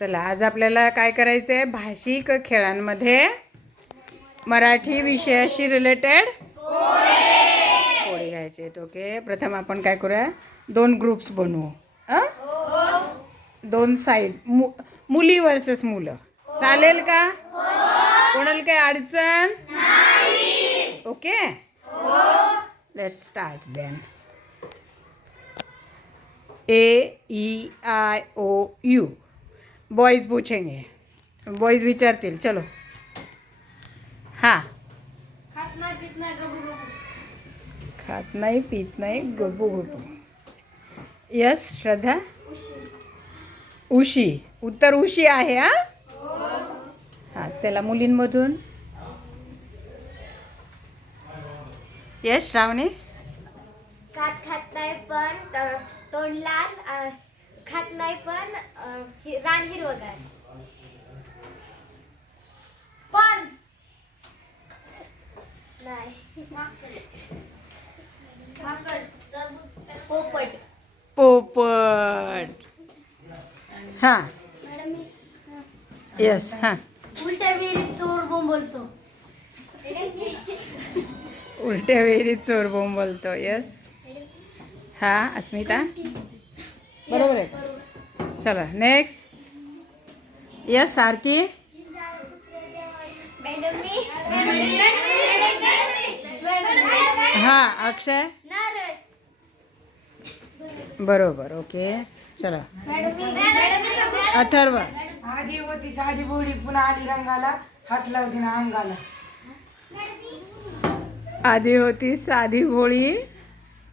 चला आज आपल्याला काय करायचं आहे, भाषिक खेळांमध्ये मराठी विषयाशी रिलेटेड कोडे घ्यायचे आहेत. ओके, प्रथम आपण काय करूया, 2 ग्रुप्स बनवू. दोन साईड, मुली वर्सेस मुलं. चालेल का? कोणाला काही अडचण? Okay, let's start then. AEIOU boys पूछेंगे, बॉयज विचारतील. चलो. हाँ, खात नाही पीत नाही गबू गबू. यस श्रद्धा. उशी, उत्तर उशी आहे. हां, चला मुलींमधून. यस श्रावणी. खात नाही पण तोंड लाल, खात नाही पण रान हिरवगार. पण नाही. पोपट. पोपट. हां, मॅडम यस. हां, उलट्या विहिरीत चोर बोंबलतो. उलट्या वेळी चोर बोंबलतो. यस. हां, अस्मिता. बरोबर आहे. चला नेक्स्ट. यस सारथी. हां, अक्षय. बरोबर. ओके, चला. अथर्व. आधी होती साधी भोळी, पुन्हा आली रंगाला, हात लावती ना अंगाला. आधी होती साधी भोळी,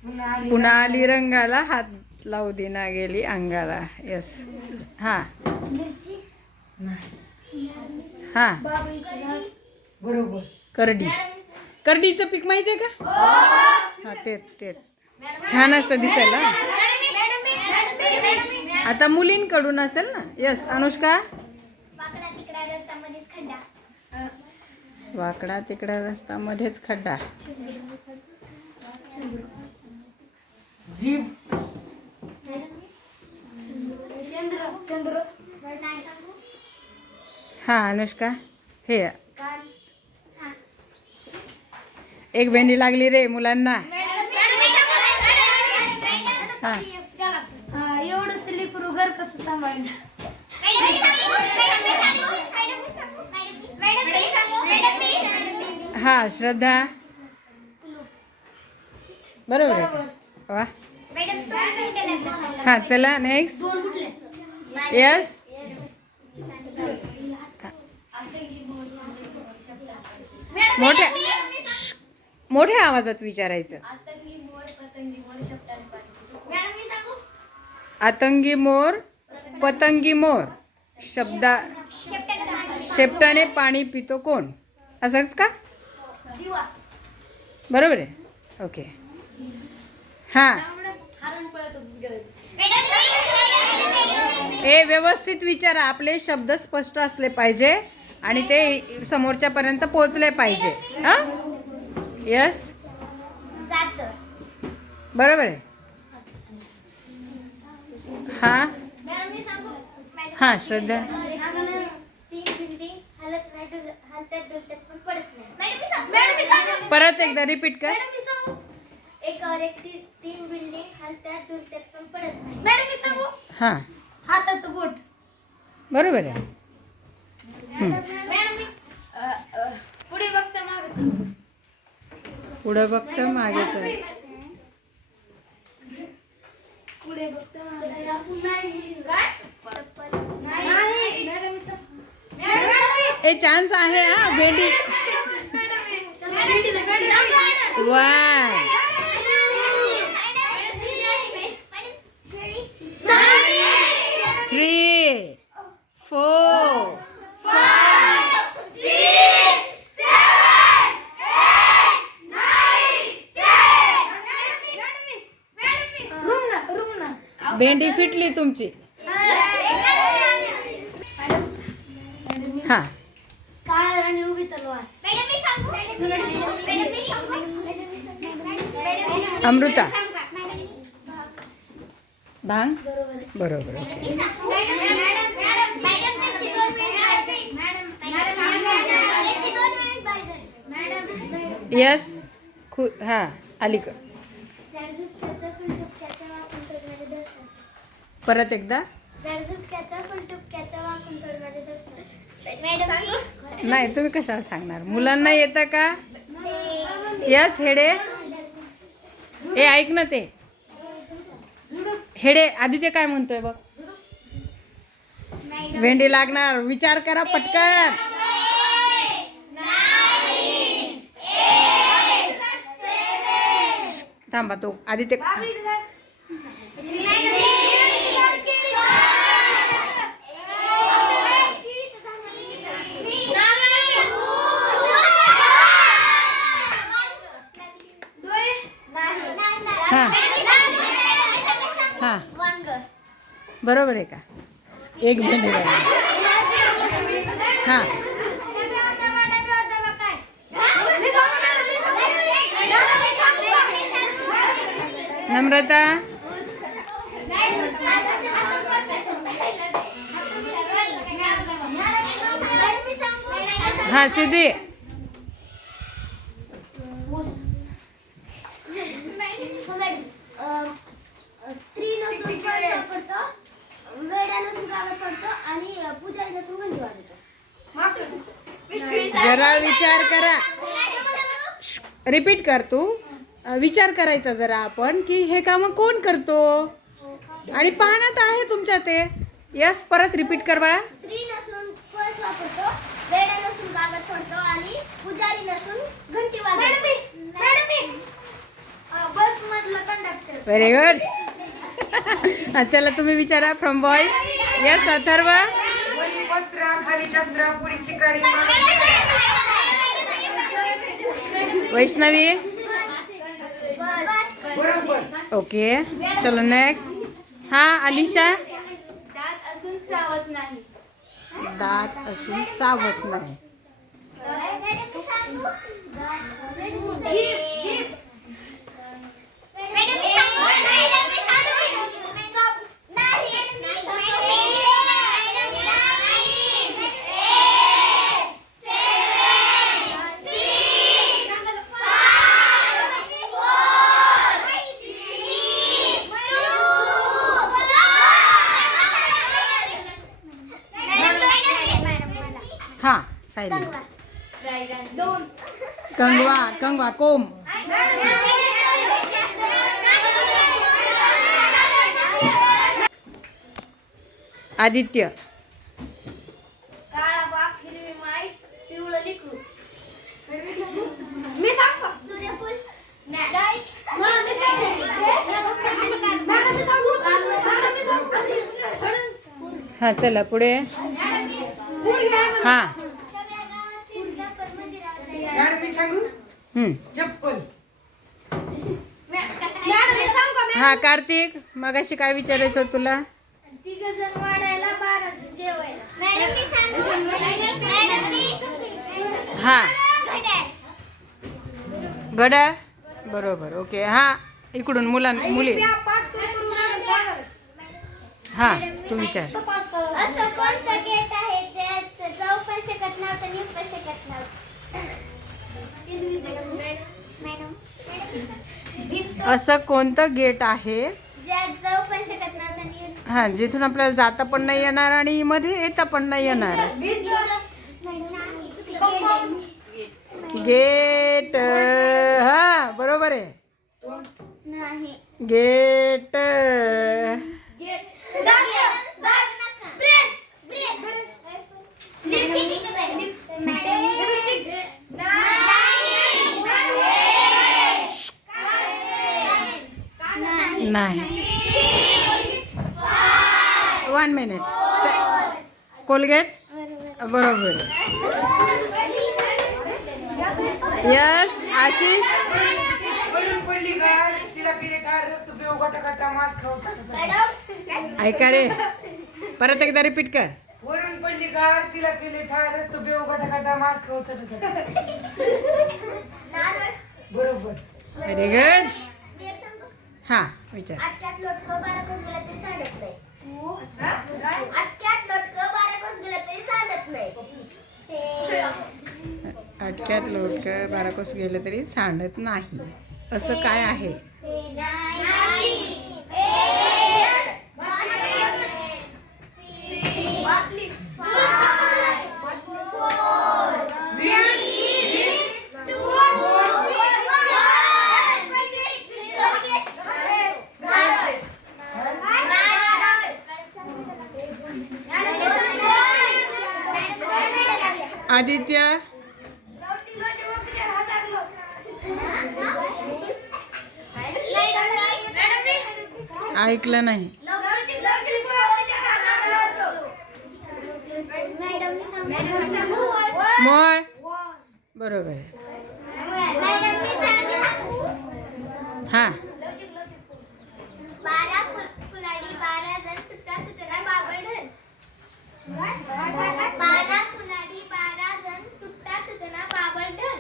पुन्हा पुन्हा आली रंगाला, हात लावू दिना गेली अंगाला. यस. हां हां, बरोबर. करडी. करडीचं पीक माहिती आहे का? हां, तेच छान असतं दिसायला. आता मुलींकडून असेल ना. यस अनुष्का. वाकडा तिकडा रस्त्यामध्येच खड्डा. वाकडा तिकडा रस्त्यामध्येच खड्डा. जीभ. चंद्र. हां अनुष्का. हे कान. एक भेंडी लागली रे मुलांना. हां, एवढं लेकरू घर कसं सांभाळलं? हां श्रद्धा. बरोबर आहे. वा. हां, चला नेक्स्ट. यस. मोठ्या आवाजात विचारायचं. आतंगी मोर पतंगी मोर, शेपटाने पाणी पितो कोण? असंच का? बरोबर आहे. ओके. हां, हे व्यवस्थित विचारा. आपले शब्द स्पष्ट असले पाहिजे आणि ते समोरच्यापर्यंत पोहोचले पाहिजे. हां, यस. बरोबर आहे. हां हां श्रद्धा. परत एकदा रिपीट कर. एकावर एक 3 बिल्डिंग हलत्यात डुलत्यात पण पडत नाही. मॅडम मी सांगू? हां, हाताचं बोट. बरोबर आहे. मॅडम पुढे बघता मागच. पुढं बघतं मागेच. पुढे बघता काय? नाही मॅडम मी सांगू. ए चान्स आहे. हा, भेंडी. वन 3 4 5 6 7 8 9 10. रूम ना. भेंडी फिटली तुमची. हां, काळा आणि उभी तलवार. मॅडम मी सांगू? अमृता. भांग. बरोबर. ओके. यस हां आली का झाडझुटक्याचं फुलटुपक्याचं वाकून तोड माझ्या दोस्ताचं. परत एकदा झाडझुटक्याचं फुलटुपक्याचं वाकून तोड माझ्या दोस्ताचं. मॅडम नाही तुम्ही कशावर सांगणार मुलांना येतं का यस हेडे हे ऐक ना ते हेडे आधी ते काय म्हणतोय बघ भेंडी लागणार विचार करा पटकन थांबा तो आधी ते हां हां बरोबर आहे का एक भेंडी लागली हां नम्रता हां सिद्धी स्त्री नसून पर्स वापरतो वेड्या नसून कागद पडतो आणि पुजारी नसून घंटी वाजवतो. जरा विचार करा रिपीट कर तू विचार करायचा जरा आपण की हे कामं कोण करतो आणि पाहण्यात आहे तुमच्या ते यस परत रिपीट कर बाळा स्त्री नसून पर्स वापरतो वेड्या नसून कागद पडतो आणि पुजारी नसून घंटी वाजवतो. बस मधला कंडक्टर. व्हेरी गुड चला तुम्ही विचारा फ्रॉम बॉईज यस अथर्व वरी पत्र खाली चंद्र पुढे शिकारी वैष्णवी बरोबर ओके चलो नेक्स्ट हां अलिशा दात असून चावत नाही. दात असून चावत नाही हां सायली कंगवा कंगवा कोम आदित्य काळा बाप हिरवी माई पिवळं लिकरू. मी सांगू सूर्यफूल नाही मी सांगू हां चला पुढे हां मॅडम मी सांगू हं. चप्पल हां कार्तिक मगाशी काय विचारायचं होतं तुला तिघ जण वाढायला 12 जण जेवायला. मॅडम मी सांगू हां घड्याळ बरोबर ओके हां इकडून मुली हां तू विचार असं कोणतं गेट आहे त्यात जाऊ पण शकत नव्हतं आणि येऊ पण शकत नव्हतं. मॅडम असं कोणतं गेट आहे ज्यात जाऊ पण शकत नव्हतं आणि येऊ- हां जिथून आपल्याला जाता पण नाही येणार आणि मध्ये येता पण नाही येणार गेट हां बरोबर आहे नाही. गेट नाही 1 मिनिट कोलगेट बरोबर यस आशिष वरून पडली गार तिला पिले ठार रक्त पिऊ गटागटा मास खाऊ ऐका रे परत एकदा रिपीट कर वरून पडली गार तिला पिले ठार रक्त पिऊ गटागटा मास खाऊ बरोबर व्हेरी गुड हां विचार अटक्यात लोटकं 12 कोस गेला तरी सांगत नाही. अटक्यात लोटकं 12 कोस गेला तरी सांगत नाही. फाटक्यात लोटकं 12 कोस गेलं तरी सांडत नाही, असं काय आहे? आदित्य ऐकलं नाही. मोळ बरोबर आहे. हा 12 कुलाडी 12 जण तुटा तुटला बाबळढण. 12 कुलाडी 12 जण तुटा तुटला बाबळढण.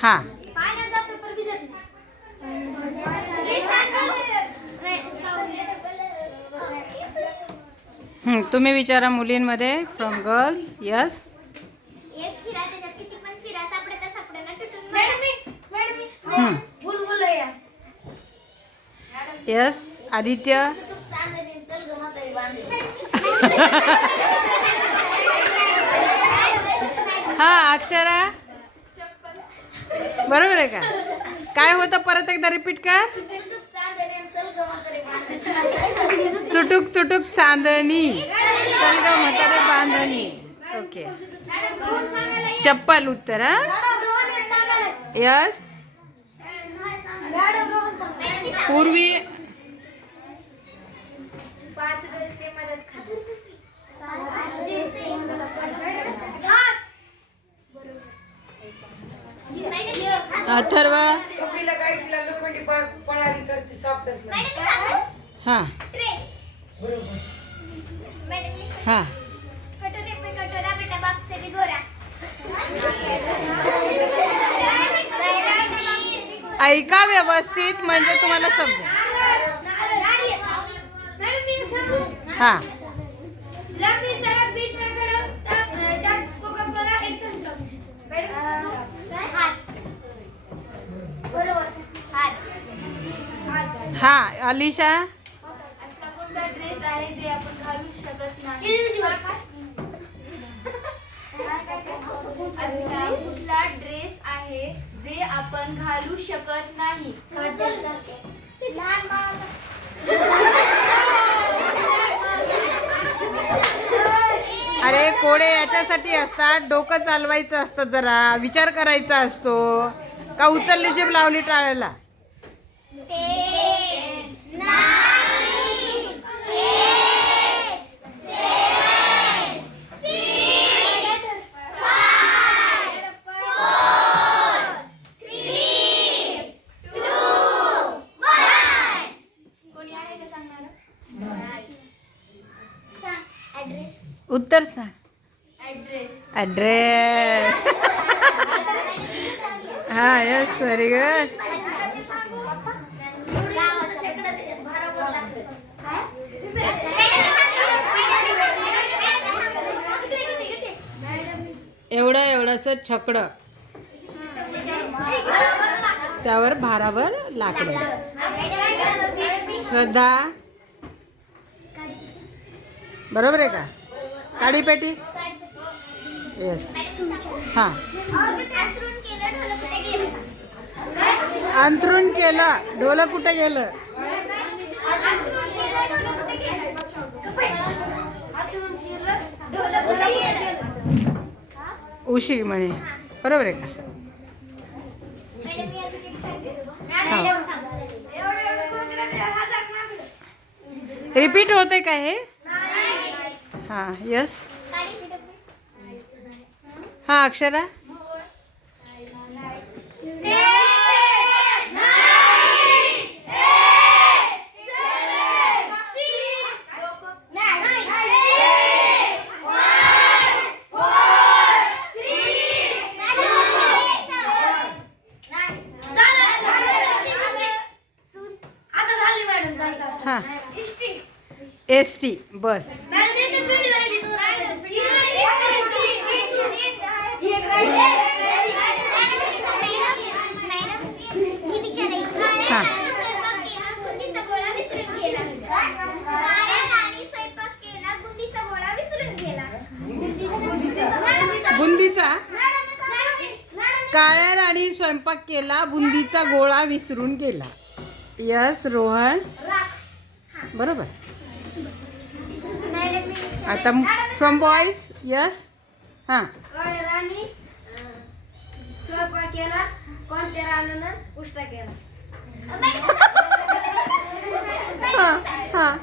हा तुम्ही विचारा मुलींमध्ये फ्रॉम गर्ल्स. यस एक फिरा त्याच्यात किती पण फिरा सापडता सापडना तुटून यस आदित्य. हा अक्षरा बरोबर आहे का? काय होतं परत एकदा रिपीट कर. चुटुक चुटुक चांदणी चल ग म्हातारे बांधणी. ओके चप्पल उत्तर. हा यस पूर्वी अथर्व. कपिला गायीला लोखंडी पळाली तर ती सापडत नाही. हा बरोबर. हा कटोरे पे कटोरा बेटा बाप से भी गोरा. ऐका व्यवस्थित म्हणजे तुम्हाला समजेल. हा लंबी सड़क बीच में खड़ा कोका कोला एक थम्स अप. हाथ बरोबर हाथ. हा अलिशा. असा कोणता ड्रेस आहे जे आपण घालू शकत नाही? असा कुठला ड्रेस आहे जे आपण घालू शकत नाही? अरे कोडे याच्यासाठी असतात, डोकं चालवायचं असतं, जरा विचार करायचा असतो. का उचलली जीभ लावली टाळायला? उत्तर सांग. ॲड्रेस. हा यस व्हेरी गुड. एवढं एवढंसं छकडं, त्यावर भारावर लाकडं. श्रद्धा बरोबर आहे का? काडीपेटी. येस. हां अंथरून केलं ढोलं कुठे गेलं? उशी म्हणे. बरोबर आहे का? रिपीट होते का हे? हां यस. हां अक्षरा. हां ST बस. बुंदीचा. काळ्या राणी स्वयंपाक केला बुंदीचा गोळा विसरून गेला. यस रोहन बरोबर. आता फ्रॉम बॉईज. यस. हां राणी स्वयंपाक केला कोणत्या रानानं उष्टा केला. हां हां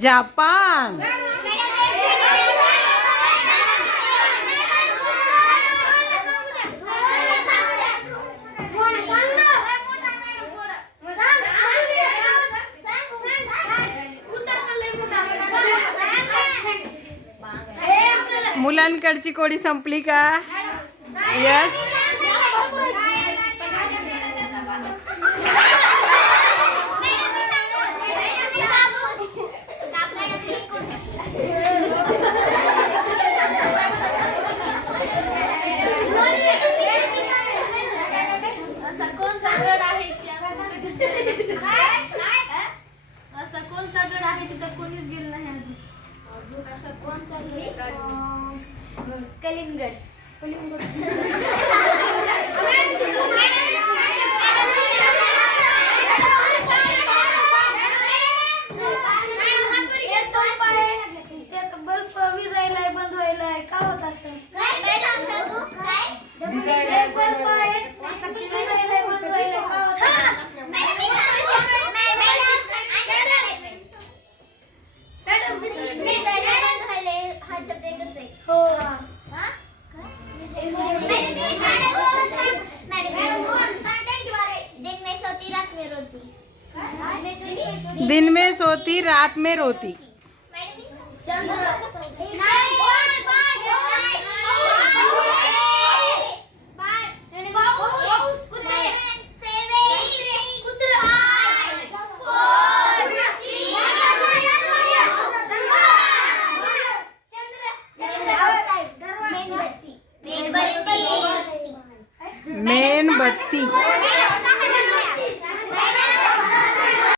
जापान. मुलांकडची कोडी संपली का? यस. असा कोणचा गड आहे तिथं कोणीच गेलं नाही अजून. असा कोणचा गड? कलिंगड. बल्ब विजायलाय बंद व्हायलाय का होत असं? दिन में सोती रात में रोती. चंद्र